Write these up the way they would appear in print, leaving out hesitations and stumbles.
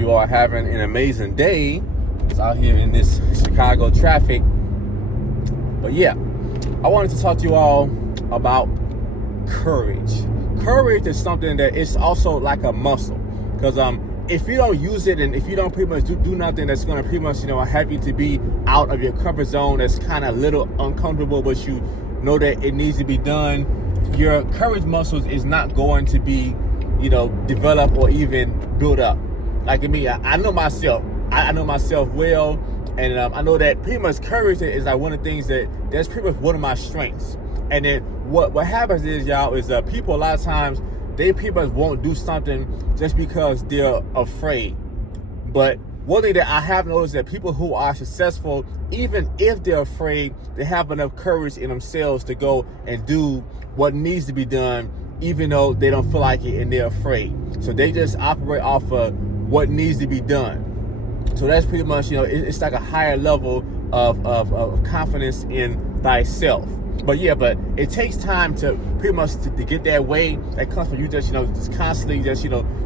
you all are having an amazing day. It's out here in this Chicago traffic. But yeah, I wanted to talk to you all about courage. Courage is something that it's also like a muscle, because if you don't use it and if you don't pretty much do nothing that's going to pretty much have you to be out of your comfort zone, that's kind of a little uncomfortable, but you know that it needs to be done, your courage muscles is not going to be develop or even build up. Like me, I know myself. I know myself well, and I know that pretty much courage is like one of the things that's pretty much one of my strengths. And then what happens is, y'all, is people a lot of times, they pretty much won't do something just because they're afraid. But one thing that I have noticed, that people who are successful, even if they're afraid, they have enough courage in themselves to go and do what needs to be done, even though they don't feel like it and they're afraid. So they just operate off of what needs to be done. So that's pretty much, it's like a higher level of confidence in thyself. But it takes time to pretty much to get that way. That comes from you just constantly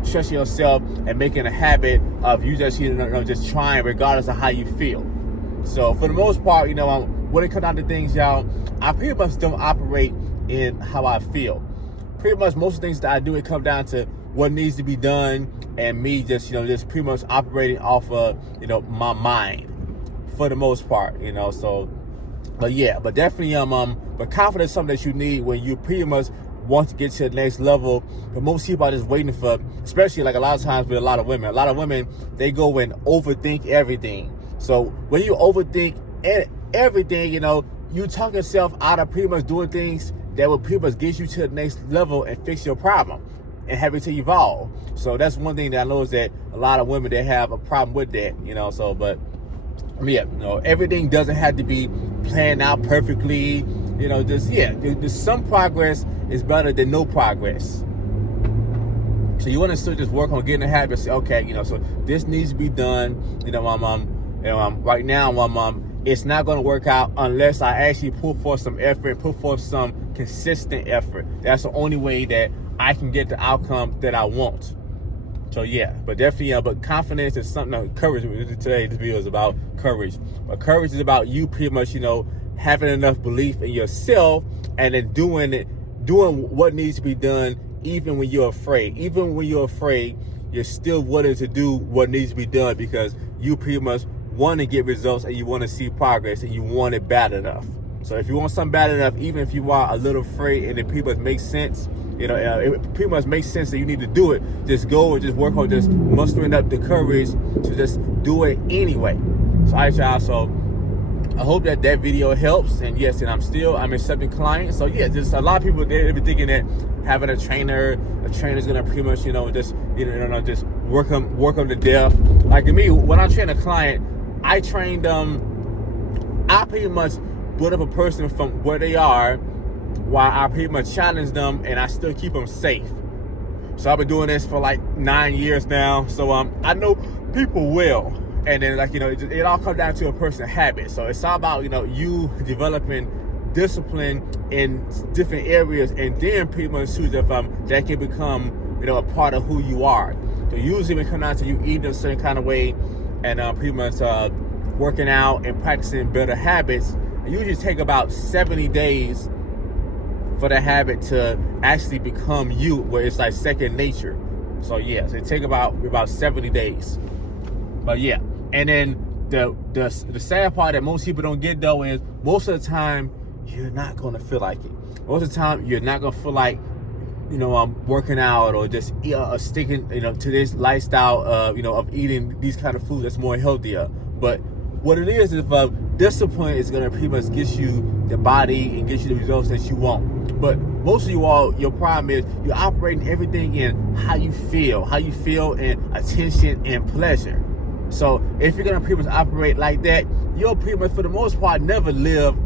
stressing yourself and making a habit of you just just trying regardless of how you feel. So for the most part, when it comes down to things, y'all, I pretty much don't operate in how I feel. Pretty much most of the things that I do, it comes down to what needs to be done, and me just pretty much operating off of my mind for the most part. So. But definitely, but confidence is something that you need when you pretty much want to get to the next level. But most people are just waiting for, especially like a lot of times with a lot of women, they go and overthink everything. So when you overthink everything, you talk yourself out of pretty much doing things that will pretty much get you to the next level and fix your problem and have it to evolve. So that's one thing that I know, is that a lot of women, they have a problem with that, everything doesn't have to be planned out perfectly. There's some progress is better than no progress. So you want to still just work on getting a habit. Say, okay, so this needs to be done. Right now, it's not going to work out unless I actually put forth some effort, put forth some consistent effort. That's the only way that I can get the outcome that I want. So but definitely, but confidence is something. Courage. Today, this video is about courage. But courage is about you pretty much, having enough belief in yourself and then doing what needs to be done, even when you're afraid. Even when you're afraid, you're still willing to do what needs to be done, because you pretty much want to get results and you want to see progress and you want it bad enough. So if you want something bad enough, even if you are a little afraid and it pretty much makes sense, it pretty much makes sense that you need to do it, just go and just work on just mustering up the courage to just do it anyway. So all right, y'all, so I hope that video helps. And yes, and I'm accepting clients. So just a lot of people, they be thinking that having a trainer's gonna pretty much just work them to death. Like me, when I train a client, I train them. I pretty much build up a person from where they are, while I pretty much challenge them and I still keep them safe. So I've been doing this for like 9 years now. So I know people well. And then it all comes down to a person's habit. So it's all about you developing discipline in different areas, and then pretty much that can become a part of who you are. So usually when it comes down to you eating a certain kind of way and pretty much working out and practicing better habits, it usually take about 70 days for the habit to actually become you, where it's like second nature. So so it take about 70 days. But and then the sad part that most people don't get, though, is most of the time you're not gonna feel like it. Most of the time you're not gonna feel like working out or just sticking to this lifestyle of eating these kind of food that's more healthier. But what it is discipline is gonna pretty much get you the body and get you the results that you want. But most of you all, your problem is you're operating everything in how you feel in attention and pleasure. So if you're gonna pretty much operate like that, you'll pretty much, for the most part, never live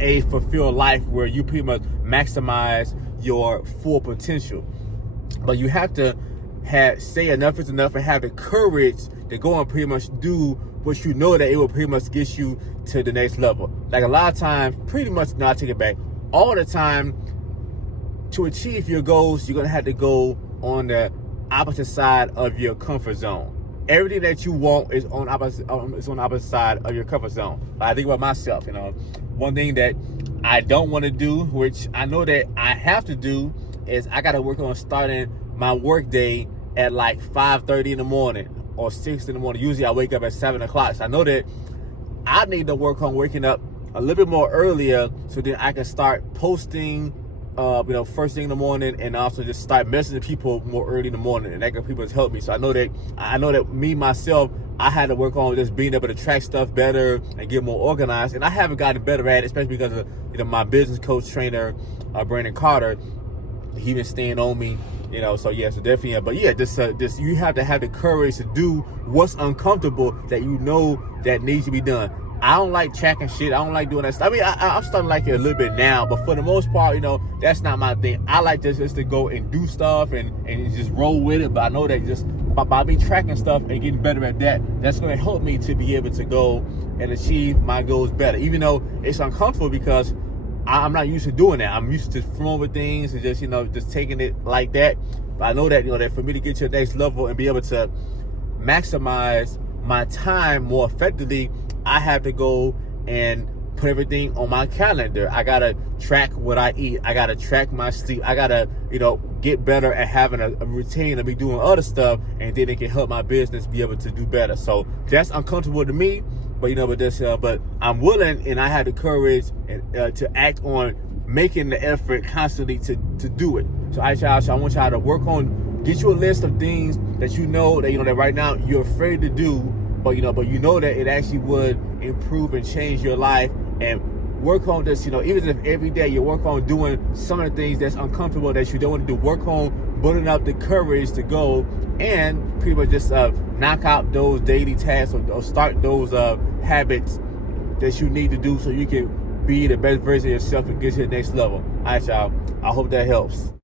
a fulfilled life where you pretty much maximize your full potential. But you have to say enough is enough and have the courage to go and pretty much do what you know that it will pretty much get you to the next level. Like a lot of times, pretty much, no, I take it back, all the time, to achieve your goals, you're gonna have to go on the opposite side of your comfort zone. everything that you want is on the opposite side of your comfort zone. I think about myself, one thing that I don't want to do, which I know that I have to do, is I got to work on starting my work day at like 5:30 in the morning or 6 in the morning. Usually I wake up at 7 o'clock. So I know that I need to work on waking up a little bit more earlier so then I can start posting, first thing in the morning, and also just start messaging people more early in the morning, and that can people help me. So I know that me myself, I had to work on just being able to track stuff better and get more organized, and I haven't gotten better at it, especially because of my business coach trainer, Brandon Carter. He been staying on me, so definitely. But yeah, this you have to have the courage to do what's uncomfortable that needs to be done. I don't like tracking shit. I don't like doing that stuff. I mean, I'm starting to like it a little bit now, but for the most part, that's not my thing. I like just to go and do stuff and just roll with it. But I know that just by me tracking stuff and getting better at that, that's going to help me to be able to go and achieve my goals better. Even though it's uncomfortable because I'm not used to doing that. I'm used to flowing with things and just taking it like that. But I know that, that for me to get to the next level and be able to maximize my time more effectively, I have to go and put everything on my calendar. I gotta track what I eat. I gotta track my sleep. I gotta, get better at having a routine and be doing other stuff, and then it can help my business be able to do better. So that's uncomfortable to me, but but I'm willing, and I have the courage to act on making the effort constantly to do it. So I want y'all to work on, get you a list of things that that right now you're afraid to do, but that it actually would improve and change your life, and work on this, even if every day you work on doing some of the things that's uncomfortable that you don't want to do, work on building up the courage to go and pretty much just knock out those daily tasks or start those habits that you need to do so you can be the best version of yourself and get to the next level. All right, y'all. I hope that helps.